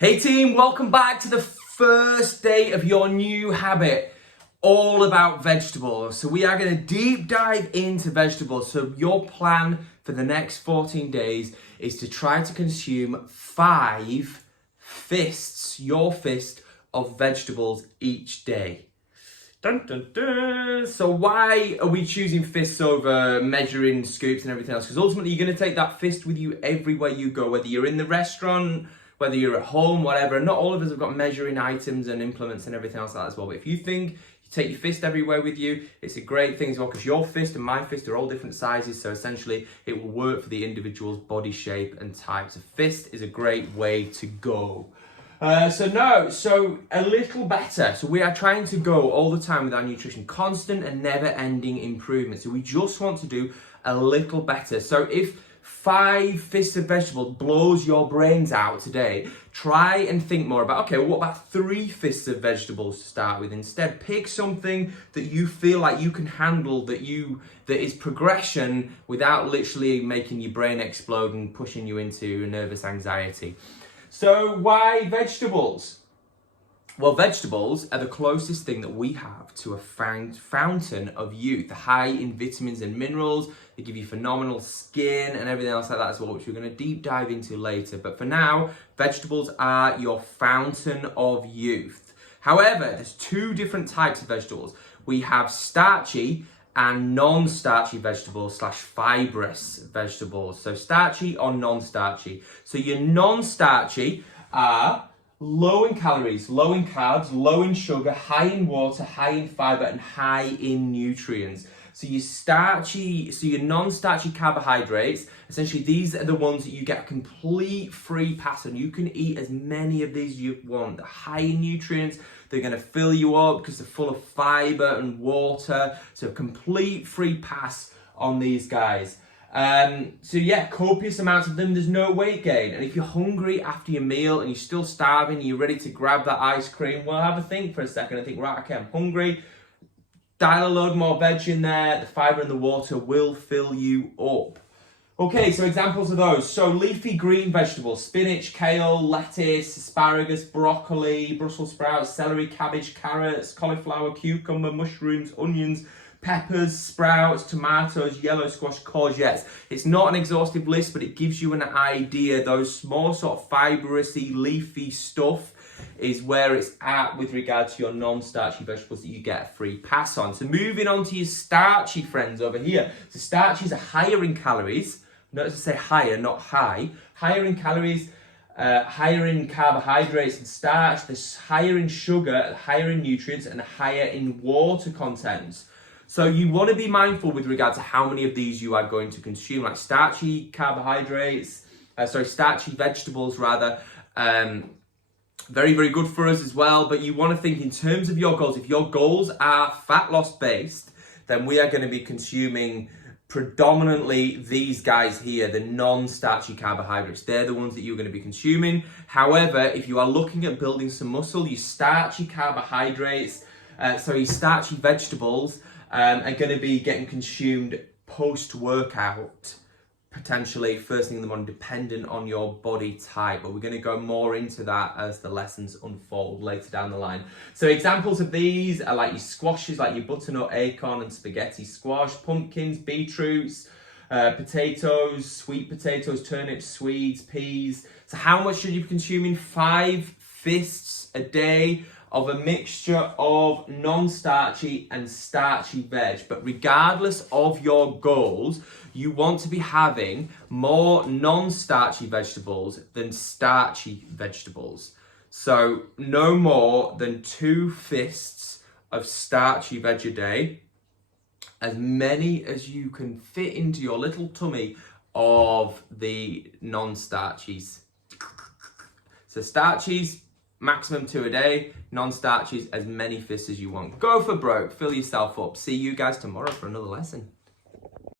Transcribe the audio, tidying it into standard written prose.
Hey team, welcome back to the first day of your new habit, all about vegetables. So we are going to deep dive into vegetables. So your plan for the next 14 days is to try to consume 5 fists, your fist of vegetables each day. Dun, dun, dun. So why are we choosing fists over measuring scoops and everything else? Because ultimately you're going to take that fist with you everywhere you go, whether you're in the restaurant, whether you're at home, whatever. And not all of us have got measuring items and implements and everything else like that as well. But if you think you take your fist everywhere with you, it's a great thing as well, because your fist and my fist are all different sizes. So essentially it will work for the individual's body shape and type. So fist is a great way to go. So a little better. So we are trying to go all the time with our nutrition, constant and never ending improvement. So we just want to do a little better. So if 5 fists of vegetables blows your brains out today, try and think more about, okay, well, what about 3 fists of vegetables to start with? Instead, pick something that you feel like you can handle, that is progression without literally making your brain explode and pushing you into nervous anxiety. So why vegetables? Well, vegetables are the closest thing that we have to a fountain of youth. They're high in vitamins and minerals. They give you phenomenal skin and everything else like that as well, which we're going to deep dive into later. But for now, vegetables are your fountain of youth. However, there's 2 different types of vegetables. We have starchy and non-starchy vegetables / fibrous vegetables. So starchy or non-starchy. So your non-starchy are low in calories, low in carbs, low in sugar, high in water, high in fiber, and high in nutrients. So your non-starchy carbohydrates, essentially these are the ones that you get a complete free pass on. You can eat as many of these as you want. They're high in nutrients, they're going to fill you up because they're full of fiber and water. So a complete free pass on these guys. So yeah, copious amounts of them. There's no weight gain. And if you're hungry after your meal and you're still starving and you're ready to grab that ice cream, well, have a think for a second and think, right, okay, I'm hungry. Dial a load more veg in there. The fiber and the water will fill you up. Okay, so examples of those. So leafy green vegetables, spinach, kale, lettuce, asparagus, broccoli, Brussels sprouts, celery, cabbage, carrots, cauliflower, cucumber, mushrooms, onions, peppers, sprouts, tomatoes, yellow squash, courgettes. It's not an exhaustive list, but it gives you an idea. Those small sort of fibrousy, leafy stuff is where it's at with regard to your non-starchy vegetables that you get a free pass on. So moving on to your starchy friends over here. So starches are higher in calories. Notice I say higher, not high. Higher in calories, higher in carbohydrates and starch. They're higher in sugar, higher in nutrients, and higher in water content. So you want to be mindful with regard to how many of these you are going to consume, like starchy vegetables rather. Very, very good for us as well. But you want to think in terms of your goals. If your goals are fat loss based, then we are going to be consuming predominantly these guys here, the non-starchy carbohydrates. They're the ones that you're going to be consuming. However, if you are looking at building some muscle, your starchy carbohydrates, your starchy vegetables are going to be getting consumed post-workout, potentially first thing in the morning, dependent on your body type. But we're going to go more into that as the lessons unfold later down the line. So examples of these are like your squashes, like your butternut, acorn and spaghetti squash, pumpkins, beetroots, potatoes, sweet potatoes, turnips, swedes, peas. So how much should you be consuming? 5 fists a day of a mixture of non-starchy and starchy veg. But regardless of your goals, you want to be having more non-starchy vegetables than starchy vegetables. So no more than 2 fists of starchy veg a day, as many as you can fit into your little tummy of the non-starchies. So starchies, maximum 2 a day. Non-starchies, as many fists as you want. Go for broke, fill yourself up. See you guys tomorrow for another lesson.